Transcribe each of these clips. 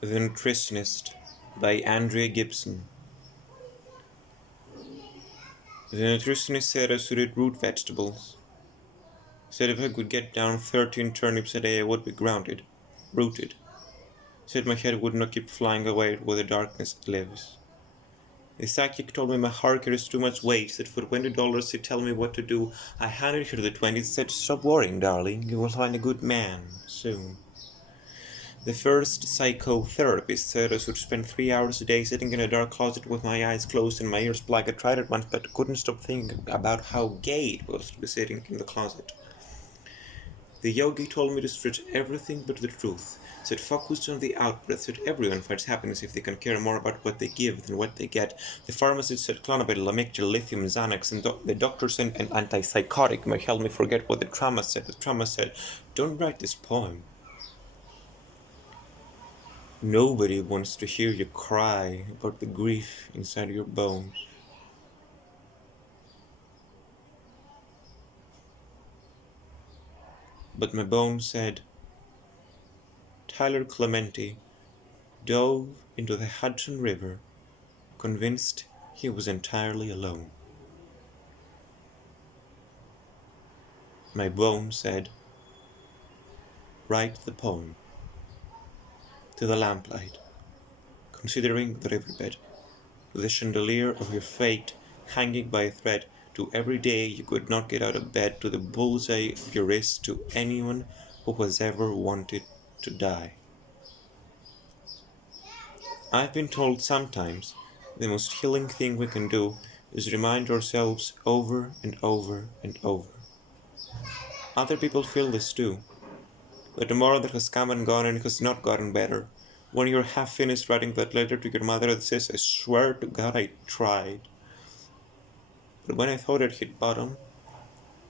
The Nutritionist by Andrea Gibson. The nutritionist said I should eat root vegetables. Said if I could get down 13 turnips a day I would be grounded, rooted. Said my head would not keep flying away where the darkness lives. The psychic told me my heart carries too much weight, that for $20 he'd tell me what to do. I handed her the 20, said, "Stop worrying, darling, you will find a good man, soon." The first psychotherapist said I should spend 3 hours a day sitting in a dark closet with my eyes closed and my ears plugged. I tried it once, but couldn't stop thinking about how gay it was to be sitting in the closet. The yogi told me to stretch everything but the truth, said focus on the out-breath, said everyone finds happiness if they can care more about what they give than what they get. The pharmacist said Clonopid, Lamictal, Lithium, Xanax, and the doctor said an antipsychotic might help me forget what the trauma said. The trauma said, don't write this poem. Nobody wants to hear you cry about the grief inside your bones. But my bones said, Tyler Clementi dove into the Hudson River, convinced he was entirely alone. My bones said, write the poem. To the lamplight, considering the riverbed, to the chandelier of your fate hanging by a thread, to every day you could not get out of bed, to the bullseye of your wrist, to anyone who has ever wanted to die. I've been told sometimes the most healing thing we can do is remind ourselves over and over and over. Other people feel this too. The tomorrow that has come and gone and has not gotten better. When you're half finished writing that letter to your mother that says, I swear to God I tried. But when I thought it hit bottom,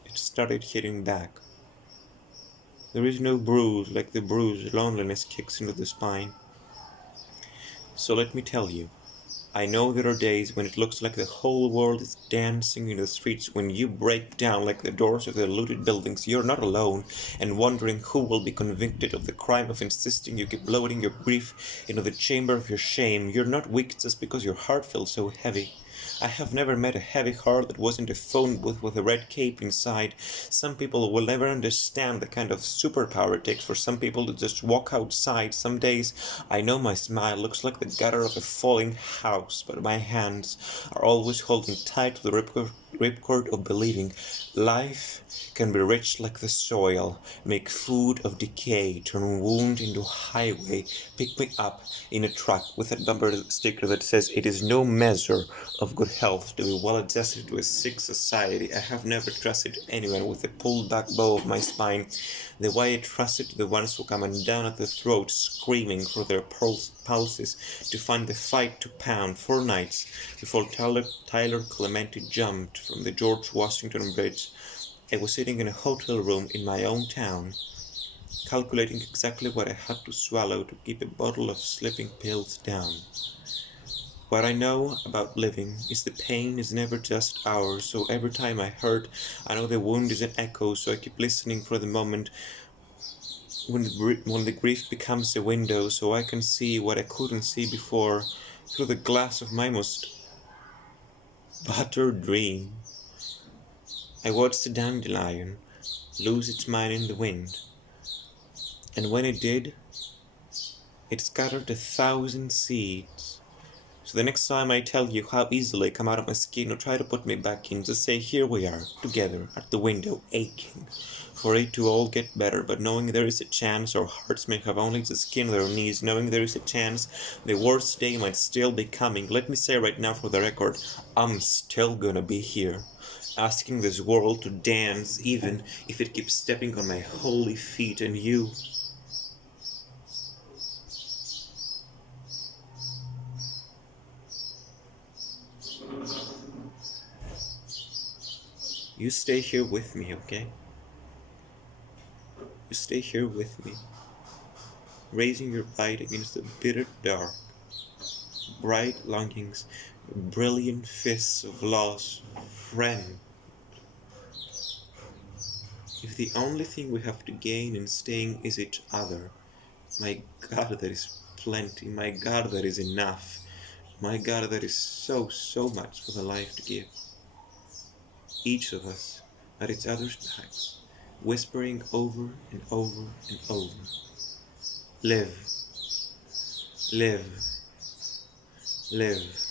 it started hitting back. There is no bruise like the bruise loneliness kicks into the spine. So let me tell you, I know there are days when it looks like the whole world is dancing in the streets, when you break down like the doors of the looted buildings. You're not alone, and wondering who will be convicted of the crime of insisting you keep loading your grief into the chamber of your shame. You're not weak just because your heart feels so heavy. I have never met a heavy heart that wasn't a phone booth with a red cape inside. Some people will never understand the kind of superpower it takes for some people to just walk outside. Some days I know my smile looks like the gutter of a falling house, but my hands are always holding tight to the ripcord of believing. Life can be rich like the soil, make food of decay, turn wound into highway, pick me up in a truck with a bumper sticker that says it is no measure of good health to be well adjusted to a sick society. I have never trusted anyone with the pulled back bow of my spine the way I trusted the ones who come down at the throat screaming for their pulses to find the fight to pound 4 nights before Tyler Clementi jumped from the George Washington Bridge. I was sitting in a hotel room in my own town, calculating exactly what I had to swallow to keep a bottle of sleeping pills down. What I know about living is the pain is never just ours, so every time I hurt, I know the wound is an echo, so I keep listening for the moment when the grief becomes a window, so I can see what I couldn't see before through the glass of my most buttered dream. I watched the dandelion lose its mind in the wind, and when it did, it scattered 1,000 seeds. So the next time I tell you how easily I come out of my skin or try to put me back in, just say, here we are, together, at the window, aching for it to all get better, but knowing there is a chance our hearts may have only to skin their knees, knowing there is a chance the worst day might still be coming. Let me say right now for the record, I'm still gonna be here, asking this world to dance, even if it keeps stepping on my holy feet, and you stay here with me, okay? You stay here with me, raising your light against the bitter dark, bright longings, brilliant fists of loss, friend. If the only thing we have to gain in staying is each other, my God, that is plenty. My God, there is enough. My God, there is so, so much for the life to give. Each of us at each other's backs, whispering over and over and over, live, live, live.